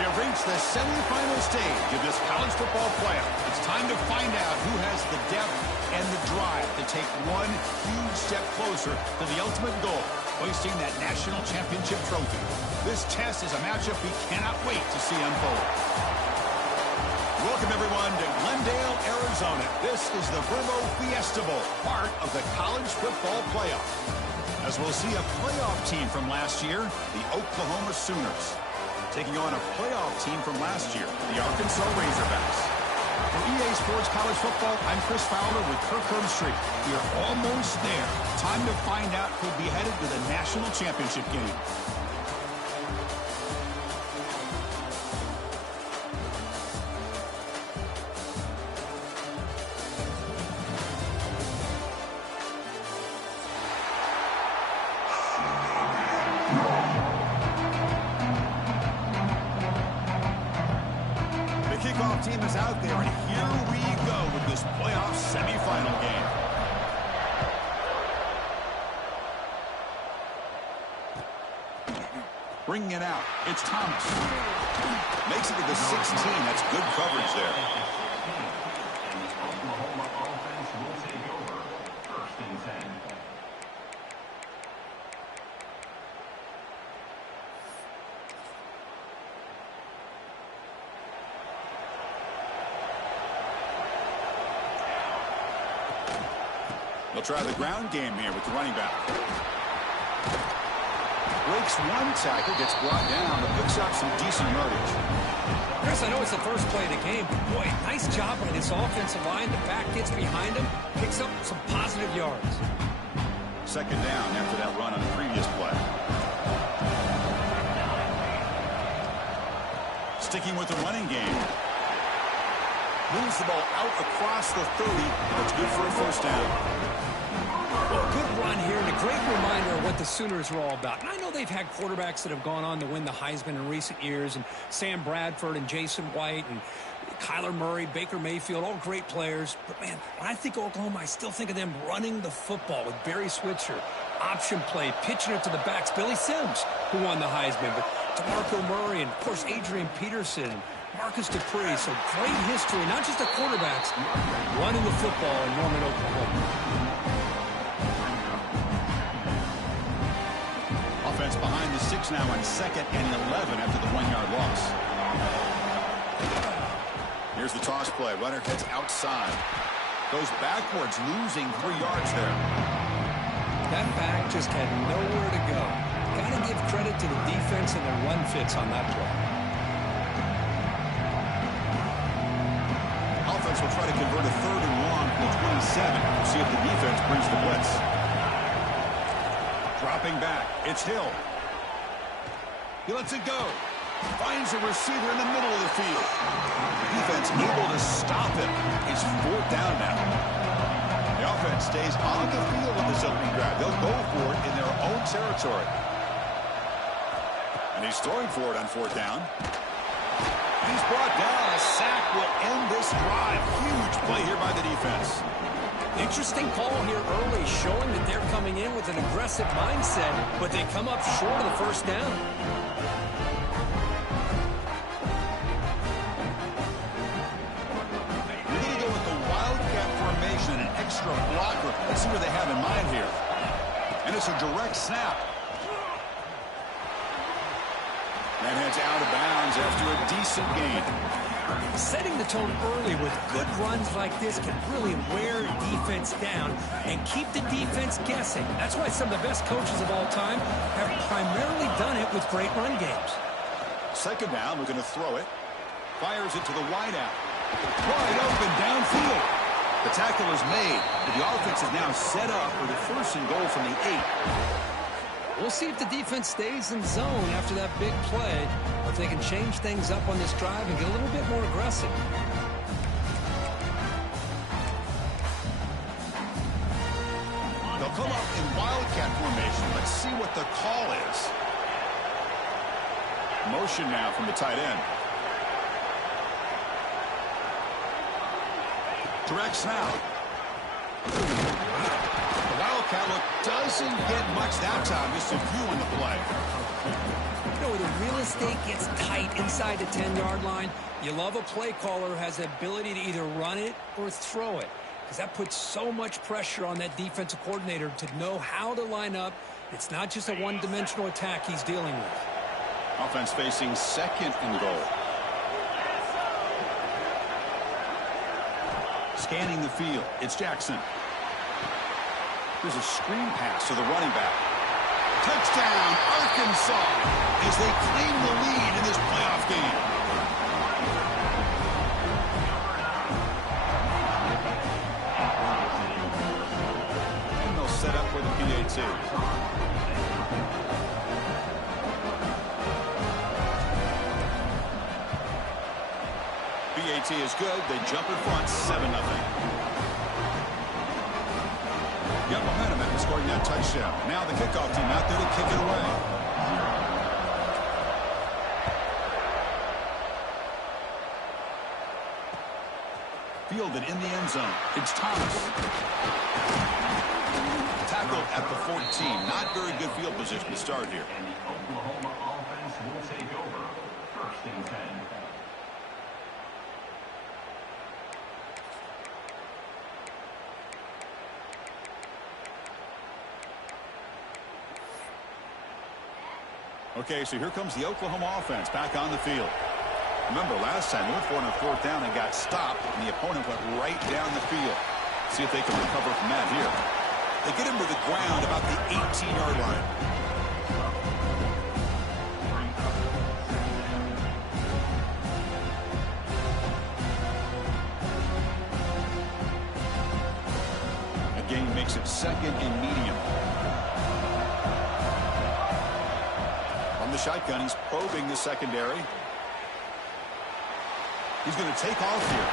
We have reached the semifinal stage of this college football playoff. It's time to find out who has the depth and the drive to take one huge step closer to the ultimate goal, hoisting that national championship trophy. This test is a matchup we cannot wait to see unfold. Welcome, everyone, to Glendale, Arizona. This is the Verbo Fiesta Bowl, part of the college football playoff. As we'll see a playoff team from last year, the Oklahoma Sooners, taking on a playoff team from last year, the Arkansas Razorbacks. For EA Sports College Football, I'm Chris Fowler with Kirk Herbstreit. We are almost there. Time to find out who'll be headed to the national championship game. Kickoff team is out there, and here we go with this playoff semifinal game. Bringing it out, it's Thomas. Makes it to the 16. That's good coverage there. Oklahoma offense will take over. 1st and 10. They'll try the ground game here with the running back. Breaks one tackle, gets brought down, but picks up some decent yardage. Chris, I know it's the first play of the game, but boy, nice job by this offensive line. The back gets behind him, picks up some positive yards. 2nd down after that run on the previous play. Sticking with the running game. Moves the ball out across the 30. That's good for a 1st down. Well, good run here and a great reminder of what the Sooners are all about. And I know they've had quarterbacks that have gone on to win the Heisman in recent years, and Sam Bradford and Jason White and Kyler Murray, Baker Mayfield, all great players. But, man, when I think of Oklahoma, I still think of them running the football with Barry Switzer, option play, pitching it to the backs. Billy Sims, who won the Heisman, but DeMarco Murray and, of course, Adrian Peterson, Marcus Dupree. So great history, not just the quarterbacks, running the football in Norman, Oklahoma. Offense behind the 6 now on 2nd and 11 after the 1-yard loss. Here's the toss play. Runner heads outside. Goes backwards, losing 3 yards there. That back just had nowhere to go. Got to give credit to the defense and the run fits on that play. Offense will try to convert a 3rd and long from the 27. We'll see if the defense brings the blitz. Dropping back, it's Hill. He lets it go. Finds a receiver in the middle of the field. Defense able to stop him. It's 4th down now. The offense stays on the field with this opening drive. They'll go for it in their own territory. And he's throwing for it on 4th down. He's brought down. A sack will end this drive. Huge play here by the defense. Interesting call here early, showing that they're coming in with an aggressive mindset, but they come up short of the 1st down. We're going to go with the wildcat formation and an extra blocker. Let's see what they have in mind here. And it's a direct snap. That heads out of bounds after a decent gain. Setting the tone early with good runs like this can really wear defense down and keep the defense guessing. That's why some of the best coaches of all time have primarily done it with great run games. 2nd down, we're going to throw it. Fires it to the wideout. Wide open downfield. The tackle is made, but the offense is now set up with a 1st and goal from the 8. We'll see if the defense stays in zone after that big play, or if they can change things up on this drive and get a little bit more aggressive. They'll come up in wildcat formation. Let's see what the call is. Motion now from the tight end. Direct snap. The wildcat look doesn't get much that time. Just a few in the play. You know, where the real estate gets tight inside the 10-yard line, you love a play caller who has the ability to either run it or throw it, because that puts so much pressure on that defensive coordinator to know how to line up. It's not just a one-dimensional attack he's dealing with. Offense facing second and goal. Scanning the field, it's Jackson. Here's a screen pass to the running back. Touchdown, Arkansas, as they claim the lead in this playoff game. And they'll set up for the PAT. PAT is good. They jump in front, 7-0. Got momentum after scoring that touchdown. Now the kickoff team out there to kick it away. Fielded in the end zone. It's Thomas. Tackled at the 14. Not very good field position to start here. And the Oklahoma offense will take over. 1st and 10. Okay, so here comes the Oklahoma offense back on the field. Remember, last time they went for it on 4th down and got stopped, and the opponent went right down the field. See if they can recover from that here. They get him to the ground about the 18-yard line. The game makes it 2nd and medium. The shotgun, he's probing the secondary. He's going to take off here.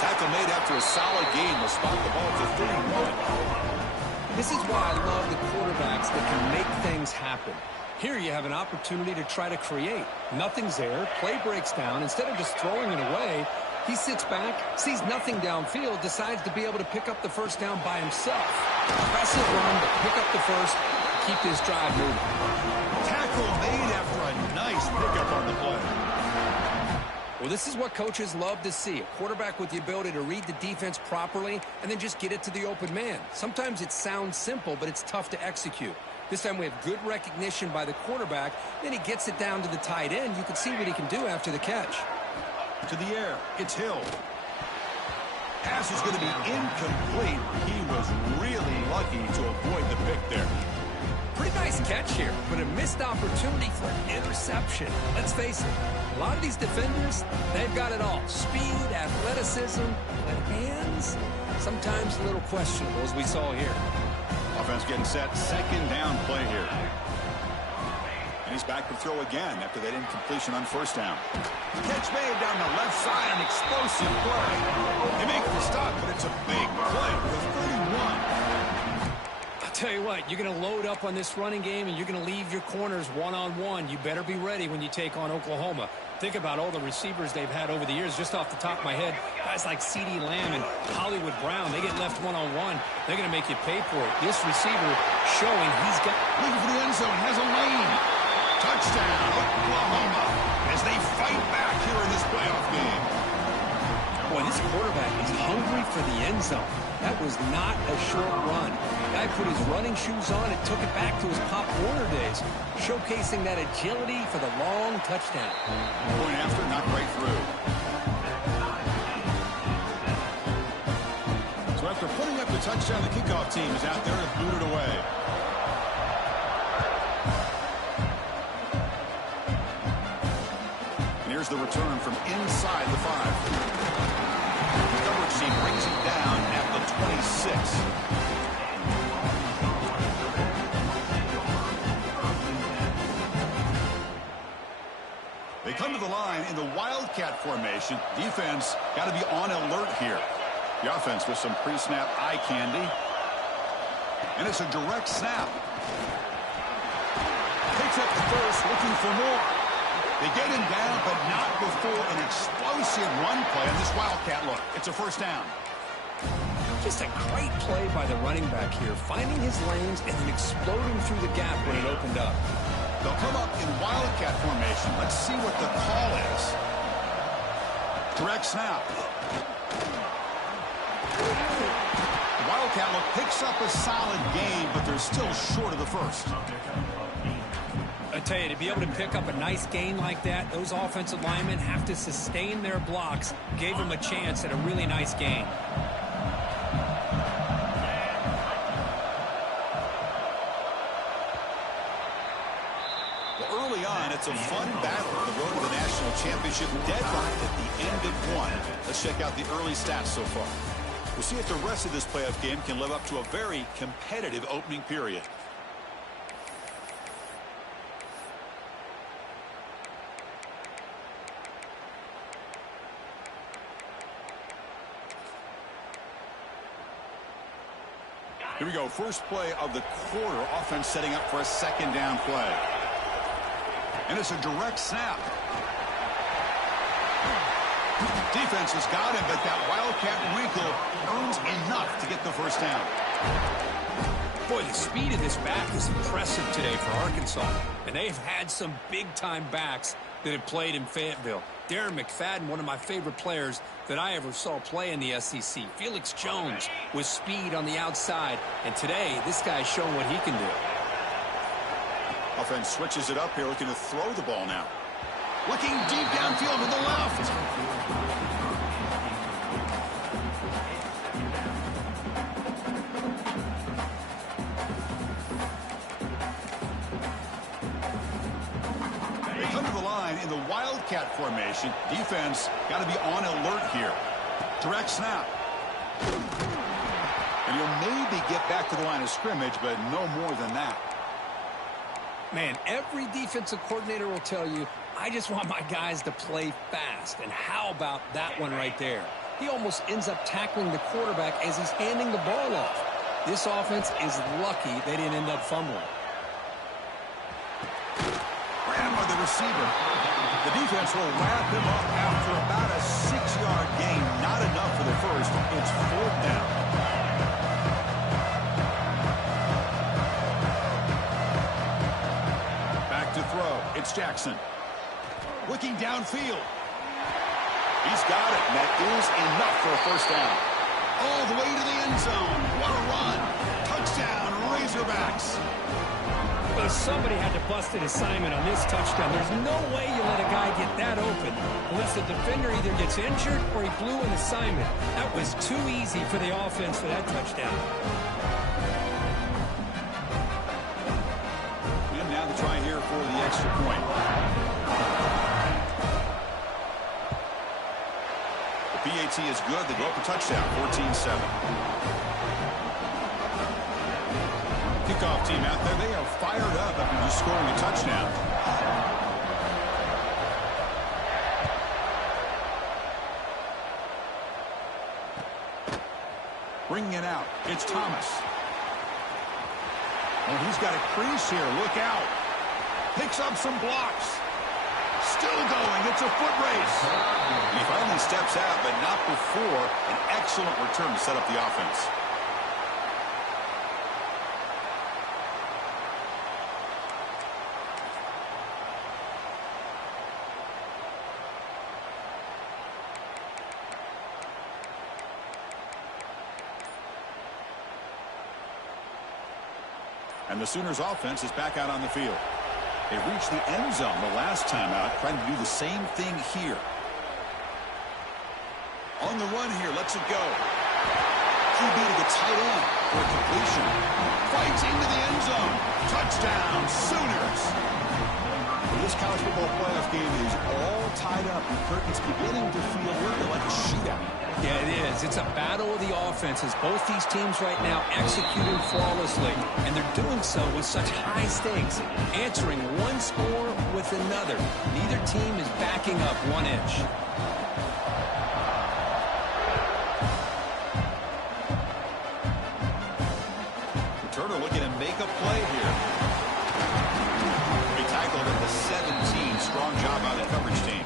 Tackle made after a solid gain. Will spot the ball to 31. This is why I love the quarterbacks that can make things happen. Here you have an opportunity to try to create. Nothing's there. Play breaks down. Instead of just throwing it away, he sits back, sees nothing downfield, decides to be able to pick up the first down by himself. Impressive run to pick up the first, keep this drive moving. Tackle made after a nice pickup on the play. Well, this is what coaches love to see. A quarterback with the ability to read the defense properly and then just get it to the open man. Sometimes it sounds simple, but it's tough to execute. This time we have good recognition by the quarterback. Then he gets it down to the tight end. You can see what he can do after the catch. To the air, it's Hill. Pass is going to be incomplete. He was really lucky to avoid the pick there. Pretty nice catch here, but a missed opportunity for an interception. Let's face it, a lot of these defenders, they've got it all. Speed, athleticism, but hands, sometimes a little questionable, as we saw here. Offense getting set, 2nd down play here. And he's back to throw again after that incompletion on 1st down. Catch made down the left side, an explosive play. They make the stop, but it's a big play for 31. Tell you what, you're going to load up on this running game and you're going to leave your corners one-on-one. You better be ready when you take on Oklahoma. Think about all the receivers they've had over the years. Just off the top of my head, guys like CeeDee Lamb and Hollywood Brown, they get left one-on-one. They're going to make you pay for it. This receiver showing he's got... Looking for the end zone, has a lane. Touchdown, Oklahoma, as they fight back here in this playoff game. Boy, this quarterback is hungry for the end zone. That was not a short run. Guy put his running shoes on and took it back to his Pop Warner days, showcasing that agility for the long touchdown. Point after, not right through. So after putting up the touchdown, the kickoff team is out there to boot it away. And here's the return from inside the 5. The coverage team brings it down at the 26. They come to the line in the Wildcat formation. Defense got to be on alert here. The offense with some pre-snap eye candy. And it's a direct snap. Takes up the first, looking for more. They get him down, but not before an explosive run play on this Wildcat look. It's a 1st down. Just a great play by the running back here, finding his lanes and then exploding through the gap when it opened up. They'll come up in wildcat formation. Let's see what the call is. Direct snap. The wildcat look picks up a solid gain, but they're still short of the first. I tell you, to be able to pick up a nice gain like that, those offensive linemen have to sustain their blocks. Gave them a chance at a really nice gain. Well, early on, it's a fun battle on the road to the national championship deadline at the end of one. Let's check out the early stats so far. We'll see if the rest of this playoff game can live up to a very competitive opening period. Here we go. First play of the quarter. Offense setting up for a second down play. And it's a direct snap. Defense has got him, but that wildcat wrinkle earns enough to get the first down. Boy, the speed of this back is impressive today for Arkansas. And they've had some big-time backs that have played in Fayetteville. Darren McFadden, one of my favorite players that I ever saw play in the SEC. Felix Jones with speed on the outside. And today, this guy's showing what he can do. Offense switches it up here, looking to throw the ball now. Looking deep downfield to the left. They come to the line in the wildcat formation. Defense got to be on alert here. Direct snap. And you'll maybe get back to the line of scrimmage, but no more than that. Man, every defensive coordinator will tell you, I just want my guys to play fast. And how about that one right there? He almost ends up tackling the quarterback as he's handing the ball off. This offense is lucky they didn't end up fumbling. Grabbed by the receiver. The defense will wrap him up after about a 6-yard gain. Not enough for the first. It's fourth down. To throw. It's Jackson. Looking downfield. He's got it. And that is enough for a first down. All the way to the end zone. What a run. Touchdown, Razorbacks. Well, somebody had to bust an assignment on this touchdown. There's no way you let a guy get that open unless the defender either gets injured or he blew an assignment. That was too easy for the offense for that touchdown. Try here for the extra point. The PAT is good. They go up a touchdown, 14-7. Kickoff team out there. They are fired up after just scoring a touchdown. Bringing it out. It's Thomas. And he's got a crease here. Look out. Picks up some blocks. Still going. It's a foot race. He finally steps out, but not before an excellent return to set up the offense. And the Sooners offense is back out on the field. They reached the end zone the last time out, trying to do the same thing here. On the run here, lets it go. QB to the tight end for a completion. Fights into the end zone. Touchdown, Sooners. This college football playoff game is all tied up. The curtain's beginning to feel a little bit like a shootout. Yeah, it is. It's a battle of the offenses. Both these teams right now executing flawlessly, and they're doing so with such high stakes, answering one score with another. Neither team is backing up 1 inch. Turner looking to make a play here. He tackled at the 17. Strong job by the coverage team.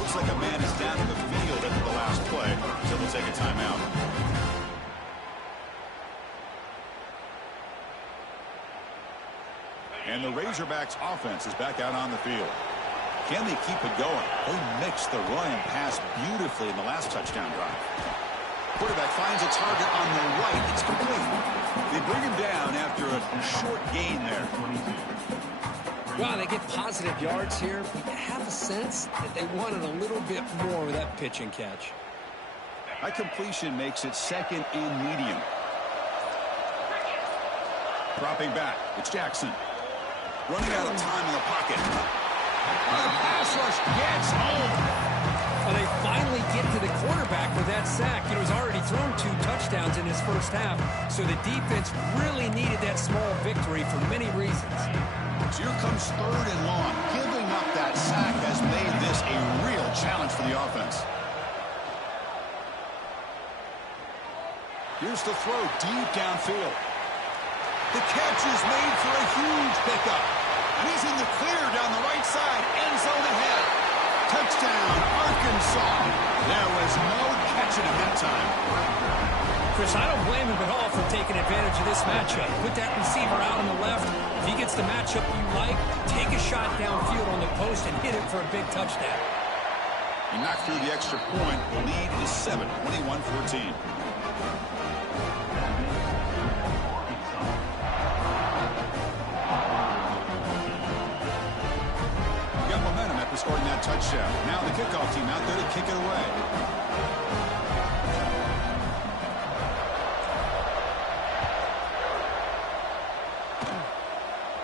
Looks like a man is down in the field after the last play, so they'll take a timeout. And the Razorbacks offense is back out on the field. Can they keep it going? They mixed the run and pass beautifully in the last touchdown drive. Quarterback finds a target on the right. It's complete. They bring him down after a short gain there. Well, they get positive yards here, but you have a sense that they wanted a little bit more with that pitch and catch. That completion makes it second and medium. Dropping back. It's Jackson. Running out of time in the pocket. The pass rush gets home. Well, they finally get to the quarterback with that sack. You know, he's already thrown 2 touchdowns in his first half, so the defense really needed that small victory for many reasons. So here comes third and long. Giving up that sack has made this a real challenge for the offense. Here's the throw deep downfield. The catch is made for a huge pickup. And he's in the clear down the right side. End zone ahead. Touchdown, Arkansas. There was no catching him that time. Chris, I don't blame him at all for taking advantage of this matchup. Put that receiver out on the left. If he gets the matchup you like, take a shot downfield on the post and hit it for a big touchdown. He knocked through the extra point. The lead is 7, 21-14. Scoring that touchdown. Now the kickoff team out there to kick it away.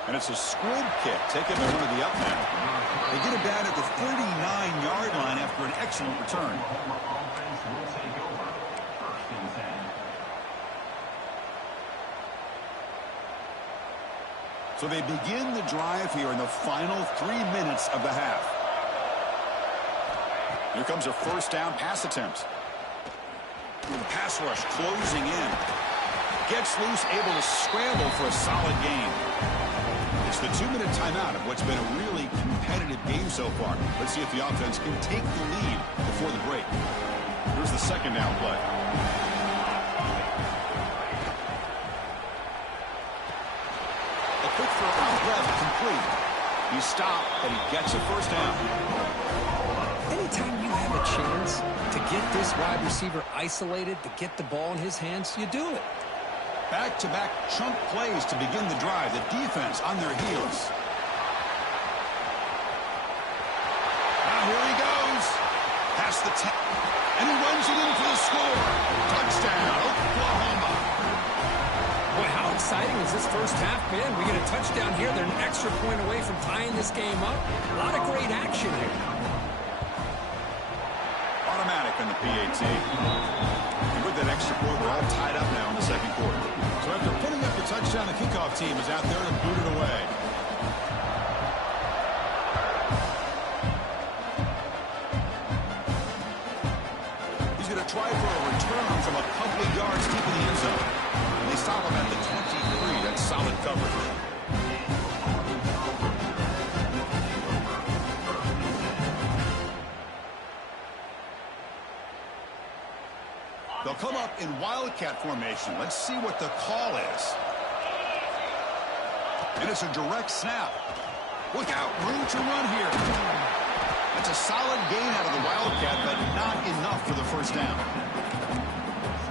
And it's a squib kick taken by one of the up men. They get it down at the 39-yard line after an excellent return. So they begin the drive here in the final 3 minutes of the half. Here comes a first down pass attempt. The pass rush closing in. Gets loose, able to scramble for a solid gain. It's the 2-minute timeout of what's been a really competitive game so far. Let's see if the offense can take the lead before the break. Here's the second down play. A quick throw out left, complete. He stopped, but he gets a first down. Anytime you have a chance to get this wide receiver isolated, to get the ball in his hands, you do it. Back-to-back chunk plays to begin the drive. The defense on their heels. Now here he goes. Past the 10. And he runs it in for the score. Touchdown, Oklahoma. Boy, how exciting has this first half been? We get a touchdown here. They're an extra point away from tying this game up. A lot of great action here. Automatic in the PAT. And with that extra point, we're all tied up now in the second quarter. So after putting up the touchdown, the kickoff team is out there to boot it away. He's going to try for a return from a couple of yards deep in the end zone. And they stop him at the 23. That's solid coverage. They'll come up in Wildcat formation. Let's see what the call is. And it's a direct snap. Look out, room to run here. That's a solid gain out of the Wildcat, but not enough for the first down.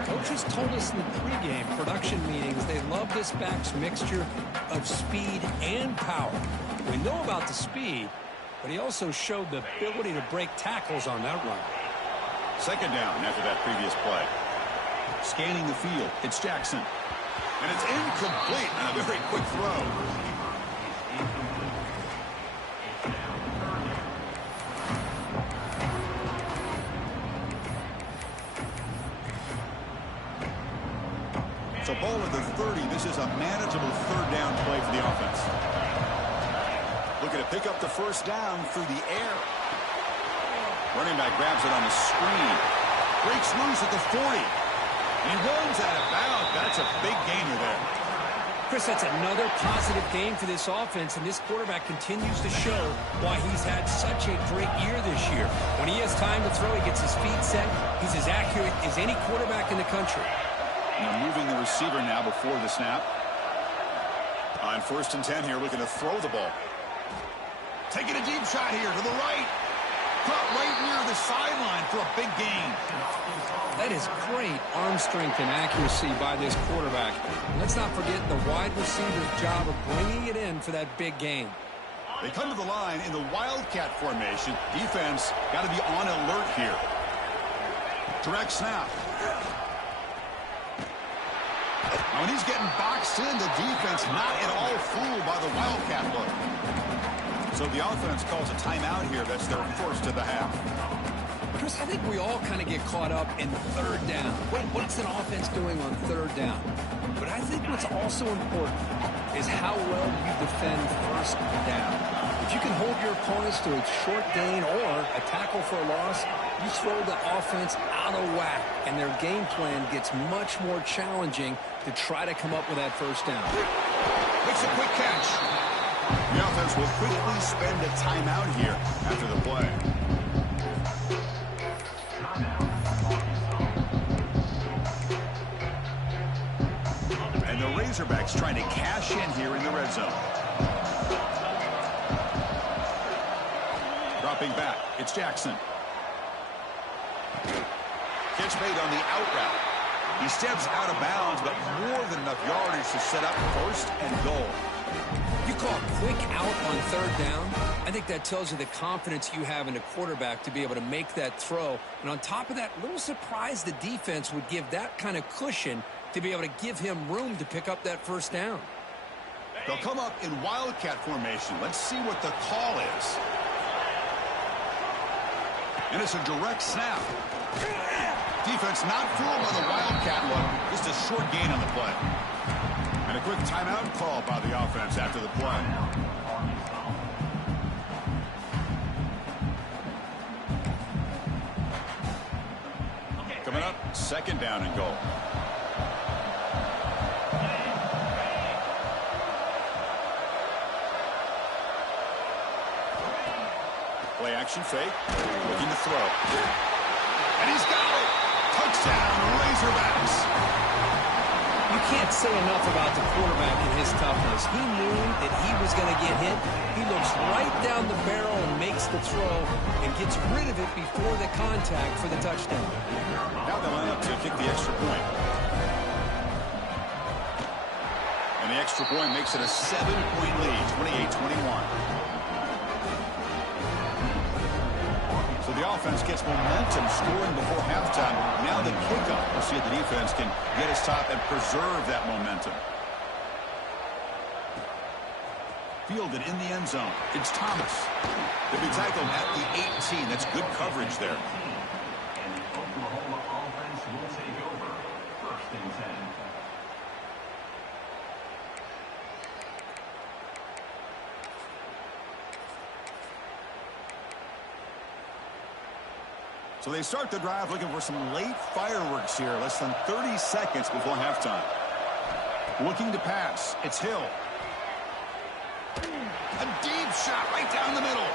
Coaches told us in the pregame production meetings they love this back's mixture of speed and power. We know about the speed, but he also showed the ability to break tackles on that run. Second down after that previous play. Scanning the field, it's Jackson. And it's incomplete on a very quick throw. So ball at the 30. This is a manageable third down play for the offense. Looking to pick up the first down through the air. Running back grabs it on the screen. Breaks loose at the 40. He runs out of bounds. That's a big gainer there. Chris, that's another positive game for this offense, and this quarterback continues to show why he's had such a great year this year. When he has time to throw, he gets his feet set. He's as accurate as any quarterback in the country. And moving the receiver now before the snap. On first and 10 here, looking to throw the ball. Taking a deep shot here to the right. Caught right near the sideline for a big gain. That is great arm strength and accuracy by this quarterback. Let's not forget the wide receiver's job of bringing it in for that big gain. They come to the line in the Wildcat formation. Defense got to be on alert here. Direct snap. When he's getting boxed in, the defense not at all fooled by the Wildcat look. So the offense calls a timeout here. That's their first of the half. Chris, I think we all kind of get caught up in third down. What's an offense doing on third down? But I think what's also important is how well you defend first down. If you can hold your opponents to a short gain or a tackle for a loss, you throw the offense out of whack, and their game plan gets much more challenging to try to come up with that first down. Makes a quick catch. The offense will quickly spend a timeout here after the play. And the Razorbacks trying to cash in here in the red zone. Dropping back, it's Jackson. Catch made on the out route. He steps out of bounds, but more than enough yardage to set up first and goal. You call quick out on third down, I think that tells you the confidence you have in a quarterback to be able to make that throw. And on top of that, a little surprised the defense would give that kind of cushion to be able to give him room to pick up that first down. They'll come up in Wildcat formation. Let's see what the call is. And it's a direct snap. Defense not fooled by the Wildcat look. Just a short gain on the play. And a quick timeout call by the offense after the play. Coming up, second down and goal. Play action fake. Looking to throw. And he's got it. Touchdown, Razorbacks. You can't say enough about the quarterback and his toughness. He knew that he was going to get hit. He looks right down the barrel and makes the throw and gets rid of it before the contact for the touchdown. Now they line up to kick the extra point. And the extra point makes it a 7-point lead, 28-21. So the offense gets momentum scoring before halftime. Now the kickoff. We'll see if the defense can get his top and preserve that momentum. Fielded in the end zone. It's Thomas. They'll be tackled at the 18. That's good coverage there. And the Oklahoma offense will take over. First and 10. So they start the drive looking for some late fireworks here. Less than 30 seconds before halftime. Looking to pass. It's Hill. A deep shot right down the middle.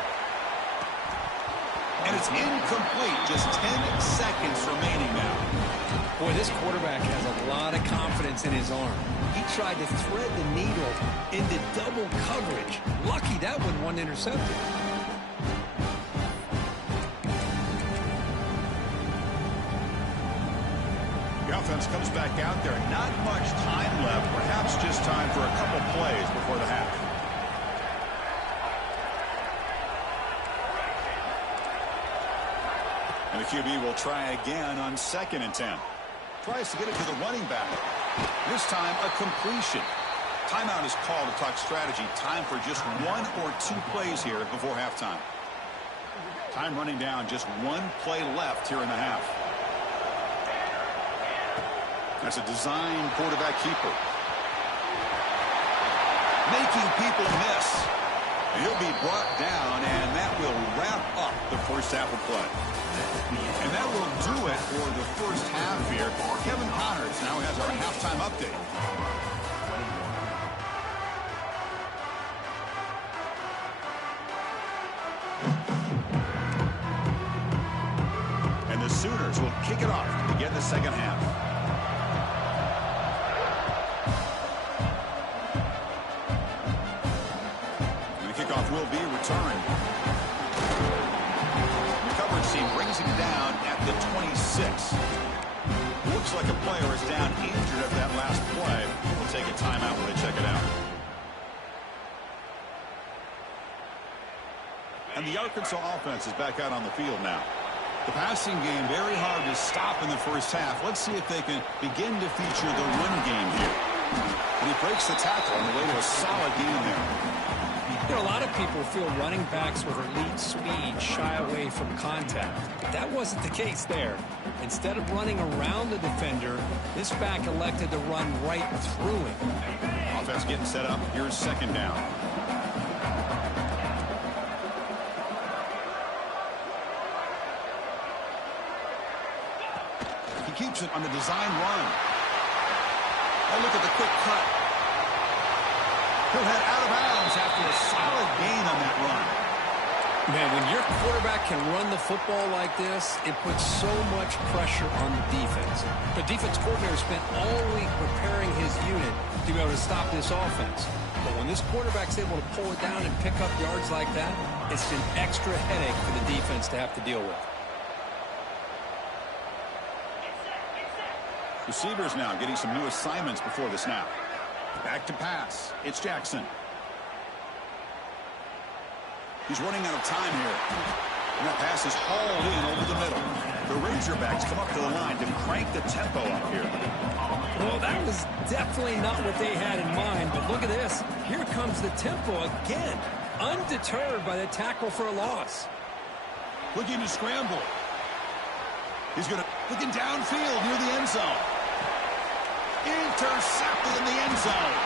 And it's incomplete. Just 10 seconds remaining now. Boy, this quarterback has a lot of confidence in his arm. He tried to thread the needle into double coverage. Lucky that one wasn't intercepted. The offense comes back out there. Not much time left. Perhaps just time for a couple plays before the half. And the QB will try again on 2nd and 10. Tries to get it to the running back. This time a completion. Timeout is called to talk strategy. Time for just 1 or 2 plays here before halftime. Time running down. Just 1 play left here in the half. That's a design quarterback keeper. Making people miss. He'll be brought down, and that will wrap up the first half of play. And that will do it for the first half here. Kevin Connors now has our halftime update. And the Sooners will kick it off to begin the second half. will be returned. The coverage team brings him down at the 26. Looks like a player is down injured at that last play. We'll take a timeout when they check it out. And the Arkansas offense is back out on the field now. The passing game very hard to stop in the first half. Let's see if they can begin to feature the run game here. And he breaks the tackle on the way to a solid gain there. You know, a lot of people feel running backs with elite speed shy away from contact. But that wasn't the case there. Instead of running around the defender, this back elected to run right through him. Offense getting set up. Here's second down. He keeps it on the design run. Oh, look at the quick cut. He'll head out of bounds after a solid gain on that run. Man, when your quarterback can run the football like this, it puts so much pressure on the defense. The defense coordinator spent all week preparing his unit to be able to stop this offense. But when this quarterback's able to pull it down and pick up yards like that, it's an extra headache for the defense to have to deal with. Receivers now getting some new assignments before the snap. Back to pass. It's Jackson. He's running out of time here. And that pass is hauled in over the middle. The Razorbacks come up to the line to crank the tempo up here. Well, that was definitely not what they had in mind, but look at this. Here comes the tempo again, undeterred by the tackle for a loss. Looking to scramble. He's looking downfield near the end zone. Intercepted in the end zone.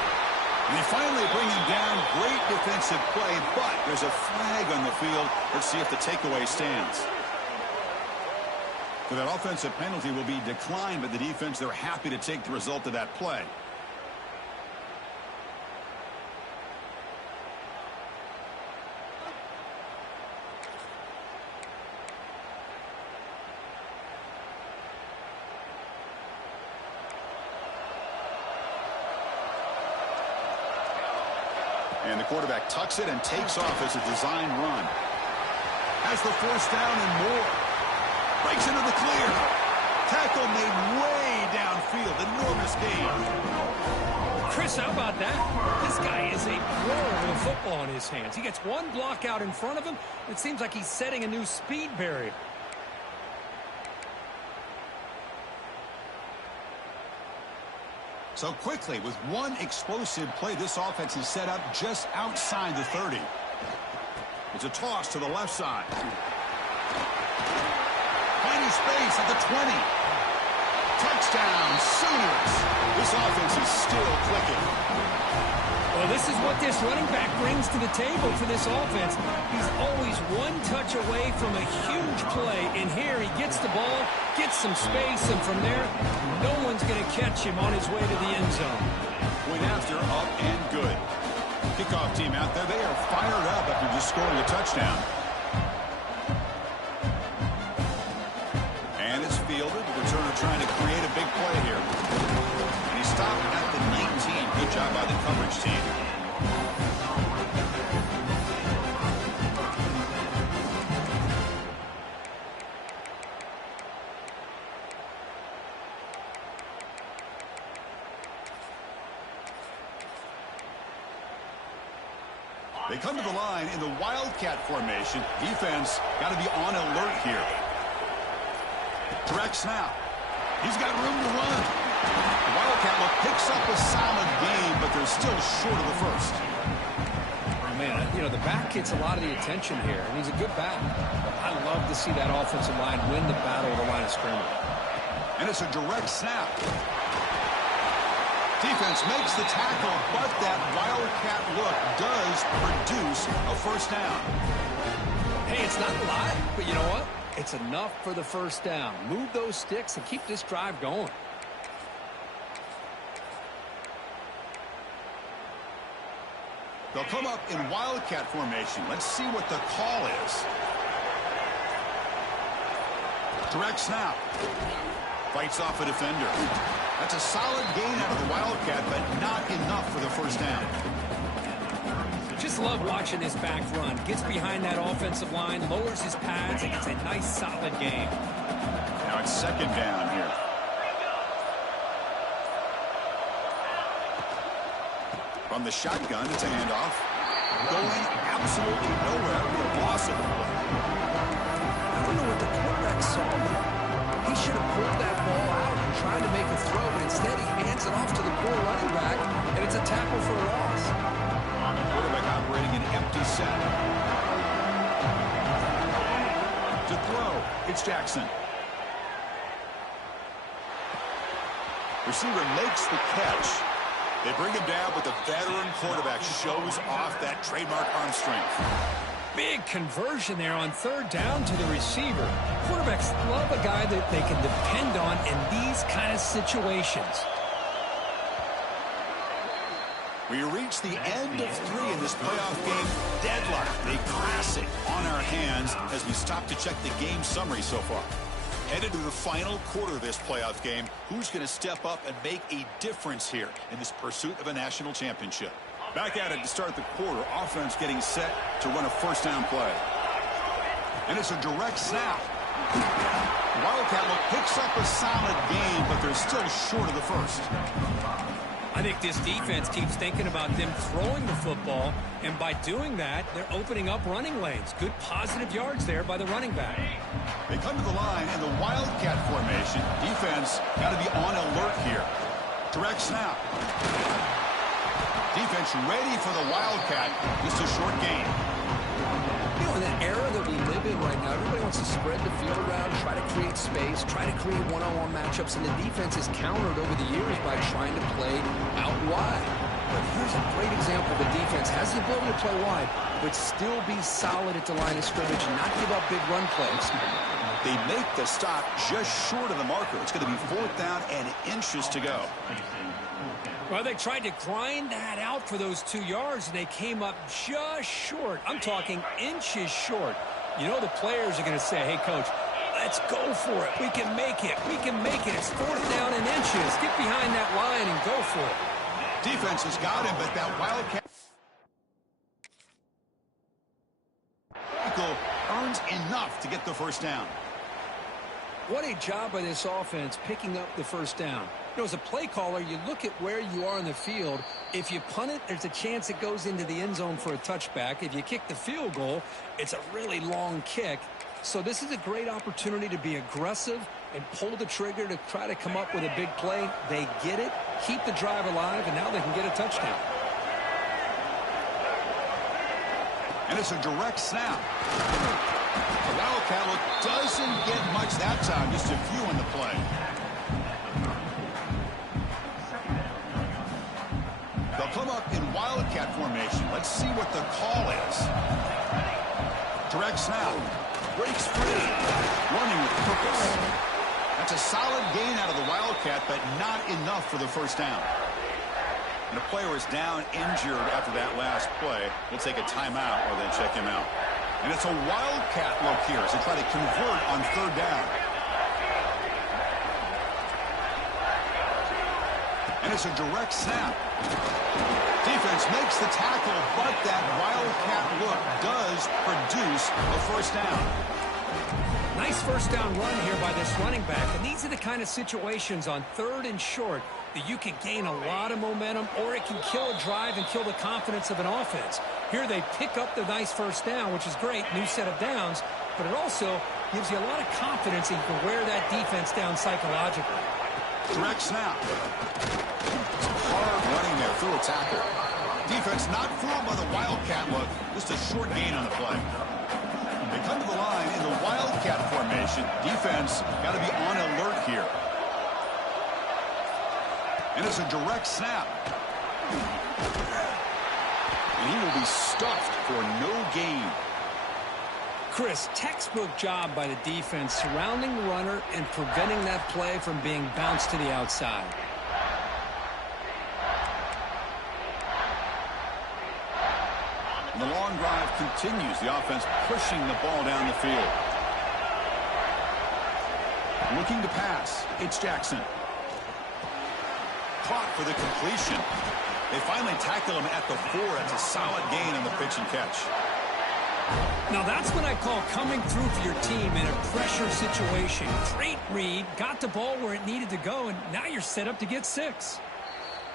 And they finally bring him down. Great defensive play, but there's a flag on the field. Let's see if the takeaway stands. So that offensive penalty will be declined by the defense. They're happy to take the result of that play. And the quarterback tucks it and takes off as a design run. Has the first down and more. Breaks into the clear. Tackle made way downfield. Enormous gain. Chris, how about that? This guy is a pro with a football in his hands. He gets one block out in front of him. It seems like he's setting a new speed barrier. So quickly, with one explosive play, this offense is set up just outside the 30. It's a toss to the left side. Finding space at the 20. Touchdown, Sooners. This offense is still clicking. Well, this is what this running back brings to the table for this offense. He's always one touch away from a huge play. And here he gets the ball, gets some space, and from there, no one's going to catch him on his way to the end zone. Point after, up and good. Kickoff team out there, they are fired up after just scoring a touchdown. And it's fielded. The returner trying to create a big play here. And he stopped at the 19. Good job by the coverage team. They come to the line in the Wildcat formation. Defense got to be on alert here. Direct snap. He's got room to run. The Wildcat look picks up a solid gain, but they're still short of the first. Oh, man, you know, the back gets a lot of the attention here, and he's a good back. I love to see that offensive line win the battle of the line of scrimmage. And it's a direct snap. Defense makes the tackle, but that Wildcat look does produce a first down. Hey, it's not a lot, but you know what? It's enough for the first down. Move those sticks and keep this drive going. They'll come up in Wildcat formation. Let's see what the call is. Direct snap. Fights off a defender. That's a solid gain out of the Wildcat, but not enough for the first down. Just love watching this back run. Gets behind that offensive line, lowers his pads, and gets a nice, solid game. Now it's second down here. From the shotgun, it's a handoff. Going absolutely nowhere with a loss of foot. I don't know what the quarterback saw there. He should have pulled that ball out and tried to make a throw, but instead he hands it off to the poor running back, and it's a tackle for a loss. The quarterback operating an empty set. To throw, it's Jackson. Receiver makes the catch. They bring him down, but the veteran quarterback shows off that trademark arm strength. Big conversion there on third down to the receiver. Quarterbacks love a guy that they can depend on in these kind of situations. We reach the end of 3 in this playoff game. Deadlock, a classic on our hands as we stop to check the game summary so far. Headed to the final quarter of this playoff game, who's going to step up and make a difference here in this pursuit of a national championship? Back at it to start the quarter. Offense getting set to run a first down play. And it's a direct snap. Wildcat picks up a solid gain, but they're still short of the first. I think this defense keeps thinking about them throwing the football, and by doing that, they're opening up running lanes. Good positive yards there by the running back. They come to the line in the Wildcat formation. Defense got to be on alert here. Direct snap. Defense ready for the Wildcat. Just a short gain. You know, in the era that we live in right now, everybody wants to spread the field around, try to create space, try to create one-on-one matchups, and the defense is countered over the years by trying to play out wide. But here's a great example. The defense has the ability to play wide, but still be solid at the line of scrimmage and not give up big run plays. They make the stop just short of the marker. It's going to be 4th down and inches to go. Well, they tried to grind that out for those 2 yards, and they came up just short. I'm talking inches short. You know the players are going to say, hey, Coach, let's go for it. We can make it. We can make it. It's 4th down and inches. Get behind that line and go for it. Defense has got him, but that Wildcat earns enough to get the first down. What a job by this offense picking up the first down. You know, as a play caller, you look at where you are in the field. If you punt it, there's a chance it goes into the end zone for a touchback. If you kick the field goal, it's a really long kick. So this is a great opportunity to be aggressive and pull the trigger to try to come up with a big play. They get it, keep the drive alive, and now they can get a touchdown. And it's a direct snap. The Wildcat doesn't get much that time, just a few in the play. They'll come up in Wildcat formation. Let's see what the call is. Direct snap. Breaks free. Running with purpose. That's a solid gain out of the Wildcat, but not enough for the first down. And the player is down injured after that last play. We'll take a timeout or then check him out. And it's a Wildcat look here as they try to convert on 3rd down. And it's a direct snap. Defense makes the tackle, but that Wildcat look does produce a first down. Nice first down run here by this running back. And these are the kind of situations on 3rd and short that you can gain a lot of momentum, or it can kill a drive and kill the confidence of an offense. Here they pick up the nice first down, which is great, new set of downs, but it also gives you a lot of confidence that you can wear that defense down psychologically. Direct snap. Hard running there through a tackle. Defense not fooled by the Wildcat look. Just a short gain on the play. They come to the line in the Wildcat formation. Defense got to be on alert here. And it's a direct snap. And he will be stuffed for no gain. Chris, textbook job by the defense surrounding the runner and preventing that play from being bounced to the outside. And the long drive continues. The offense pushing the ball down the field. Looking to pass. It's Jackson. Caught for the completion. They finally tackle him at the 4. That's a solid gain on the pitch and catch. Now that's what I call coming through for your team in a pressure situation. Great read, got the ball where it needed to go, and now you're set up to get 6.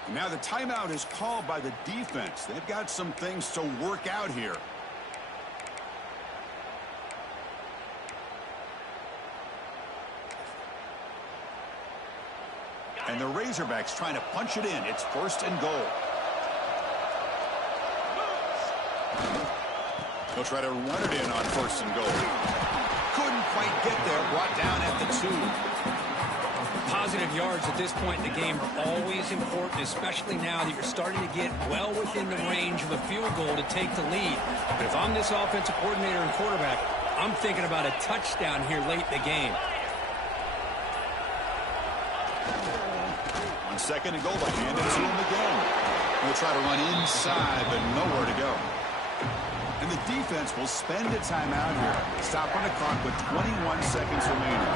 And now the timeout is called by the defense. They've got some things to work out here. And the Razorbacks trying to punch it in. It's 1st and goal. He'll try to run it in on 1st and goal. Couldn't quite get there. Brought down at the 2. Positive yards at this point in the game are always important, especially now that you're starting to get well within the range of a field goal to take the lead. But if I'm this offensive coordinator and quarterback, I'm thinking about a touchdown here late in the game. On 2nd and goal, they hand it to him again. He'll try to run inside, but nowhere to go. And the defense will spend a timeout here. Stop on the clock with 21 seconds remaining.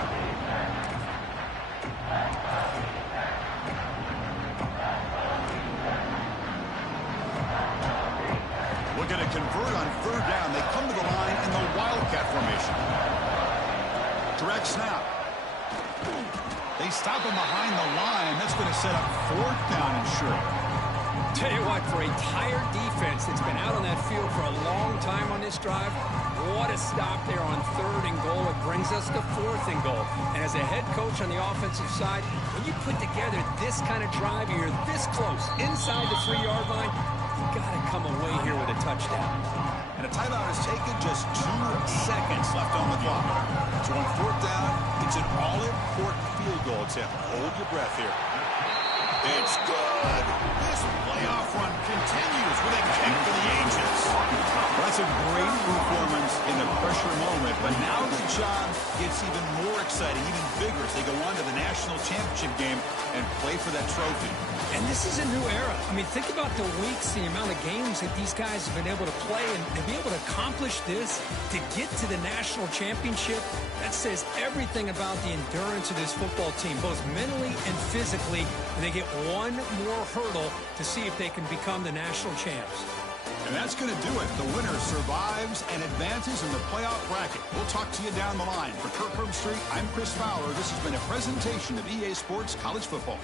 Looking to convert on 3rd down. They come to the line in the Wildcat formation. Direct snap. They stop him behind the line. That's going to set up 4th down and short. Tell you what, for a tired defense that's been out on that field for a long time on this drive, what a stop there on 3rd and goal. It brings us to 4th and goal. And as a head coach on the offensive side, when you put together this kind of drive, you're this close, inside the 3-yard line, you got to come away here with a touchdown. And a timeout is taken, just 2 seconds left on the clock. So on 4th down, it's an all-important field goal attempt. Hold your breath here. It's good. This playoff run continues with a kick for the ages. That's a great performance in a pressure moment, but now the job gets even more exciting, even bigger as they go on to the national championship game and play for that trophy. And this is a new era. I mean, think about the weeks, the amount of games that these guys have been able to play, and to be able to accomplish this, to get to the national championship, that says everything about the endurance of this football team, both mentally and physically, and they get one more hurdle to see if they can become the national champs. And that's going to do it. The winner survives and advances in the playoff bracket. We'll talk to you down the line. For Kirk Herbstreit, I'm Chris Fowler. This has been a presentation of EA Sports College Football.